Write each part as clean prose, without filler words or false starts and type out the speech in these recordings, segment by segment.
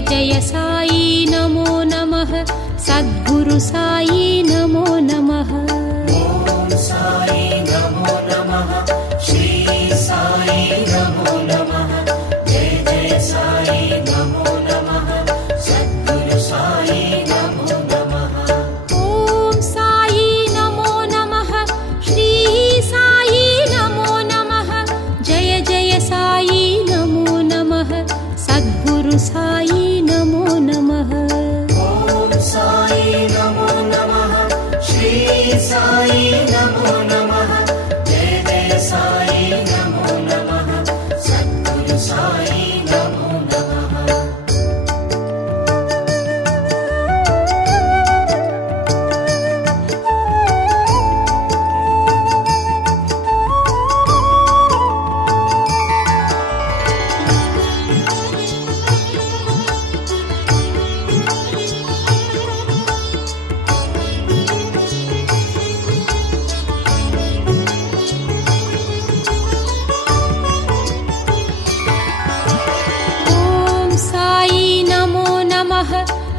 जय साई नमो नमः सद्गुरु साई नमो नमः। ओम साई नमो नमः श्री साई नमो नमः जय जय साई नमो नमः सद्गुरु साई नमो नमः। ओम साई नमो नमः श्री साई नमो नमः जय जय साई नमो नमः सद्गुरु साई नमो नमः। ओम साई नमो नमः श्री साई नमो नमः जय जय साई नमो नमः सद्गुरु साई नमो नमः। ओम साई नमो नमः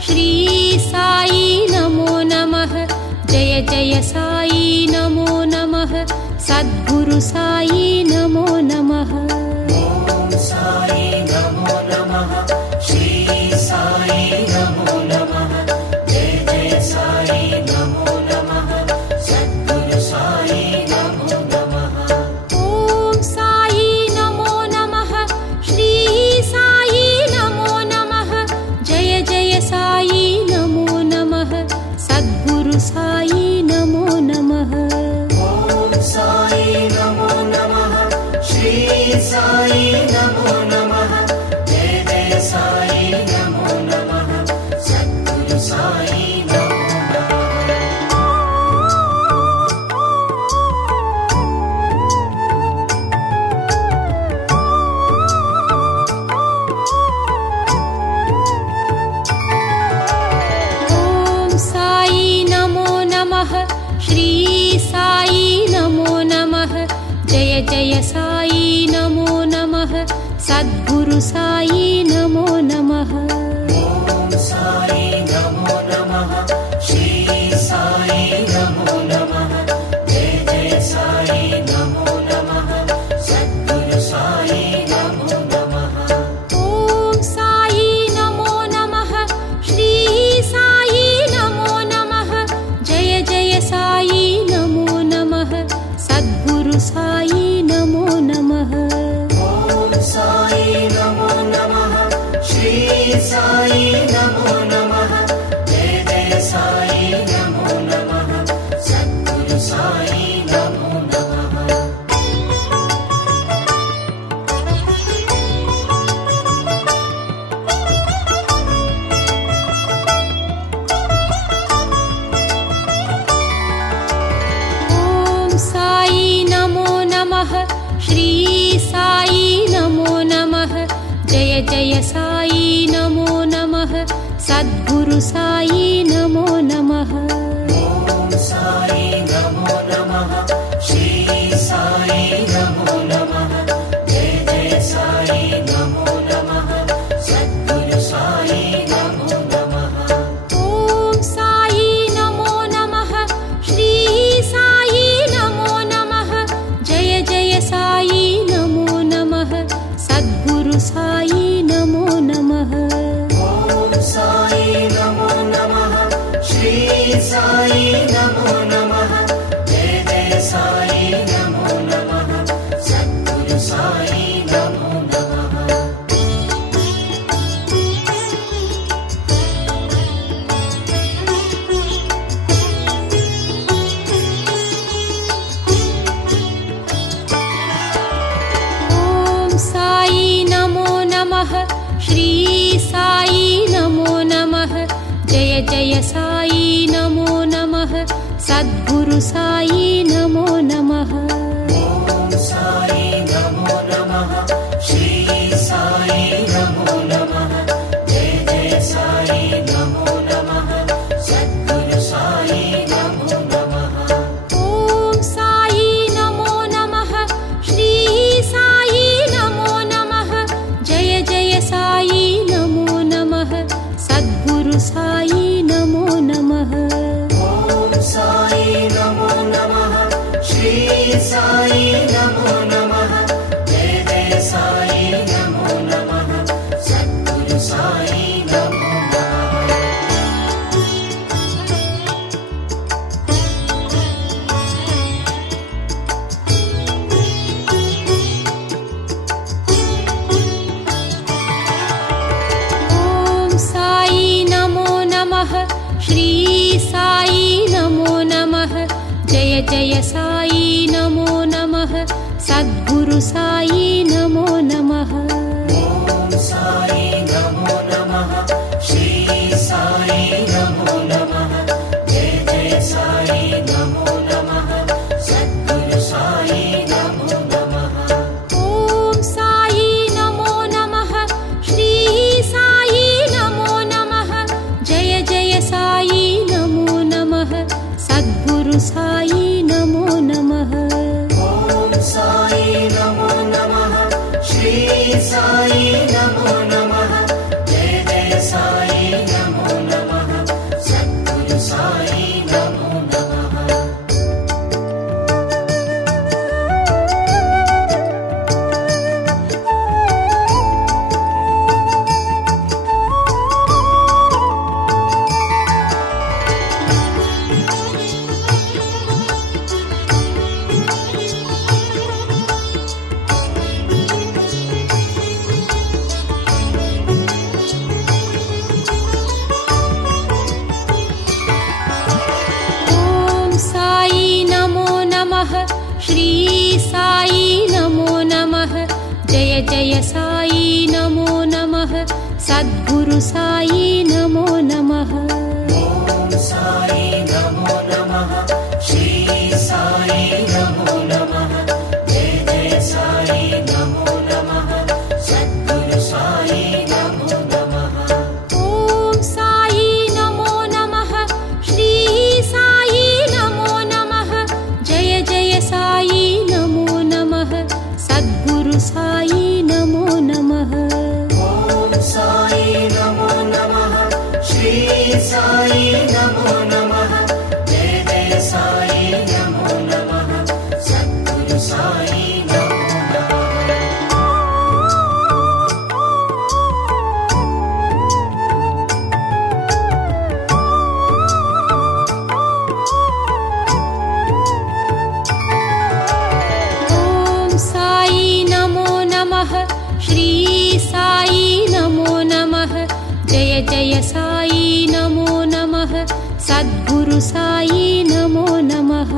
श्री साई नमो नमः जय जय साई नमो नमः सद्गुरु साई नमो नमः। ओम साई नमो नमः श्री साई नमो नमः जय जय साई नमो नमः सद्गुरु साई नमो नमः। ओम साई नमो नमः श्री साई नमो नमः जय जय साई नमो नमः सद्गुरु साई नमो नमः। ओम साई नमो नमः श्री साई नमो नमः जय जय साई नमो नमः सद्गुरु साई नमो नमः। ओम साई नमो नमः श्री साई नमो नमः जय जय साई नमो नमः सद्गुरु साई नमो नमः। ओम साई नमो नमः श्री साई नमो नमः जय जय साई नमो नमः सद्गुरु साई नमो नमः। ओम साई नमो नमः श्री साई नमो नमः जय जय साई नमो नमः सद्गुरु साई नमो नमः। ओम साई नमो नमः श्री साई नमो नमः जय जय साई नमो नमः सद्गुरु साई नमो नमः। ओम साई नमो नमः श्री साई नमो नमः जय जय साई नमो नमः सद्गुरु साई नमो नमः। ओम साई नमो नमः श्री साई नमो नमः जय जय साई नमो नमः सद्गुरु साई नमो नमः। ओम साई नमो नमः श्री साई नमो नमः जय जय साई नमो नमः सद्गुरु साई नमो नमः। ओम साई नमो नमः श्री साई नमो नमः जय जय साई नमो नमः सद्गुरु साई नमो नमः। ओम साई नमो नमः श्री साई नमो नमः जय जय साई नमो नमः सद्गुरु साई नमो नमः। ओम साई नमो नमः श्री साई नमो नमः जय जय साई नमो नमः सद्गुरु साई नमो नमः। ओम साई नमो नमः श्री साई नमो नमः जय जय साई नमो नमः साई नमो नमः जय जय साई नमो नमः सद्गुरु साई नमो नमः ॐ साई नमो नमः श्री साई नमो नमः जय जय साई नमो नमः सद्गुरु साई नमो नमः ॐ साई नमो नमः श्री साई नमो नमः जय जय साई नमो नमः सद्गुरु साई नमो नमः ॐ साई नमो नमः श्री साई नमो नमः जय जय साई नमो नमः सद्गुरु साई नमो नमः ॐ साई नमो नमः श्री साई नमो नमः जय जय साई नमो नमः सद्गुरु साई नमो नमः ॐ साई नमो नमः श्री साई नमो नमः जय जय साई नमो नमः सद्गुरु साई नमो नमः ॐ साई नमो नमः श्री साई नमो नमः जय जय साई नमो नमः सद्गुरु साई नमो नमः ॐ साई नमो नमः श्री साई नमो नमः जय जय साई नमो नमः सद्गुरु साई नमो नमः ॐ साई नमो नमः श्री साई नमो नमः जय जय साई नमो नमः सद्गुरु साई नमो नमः ॐ साई नमो नमः श्री साई नमो नमः जय जय साई नमो नमः सद्गुरु साई नमो नमः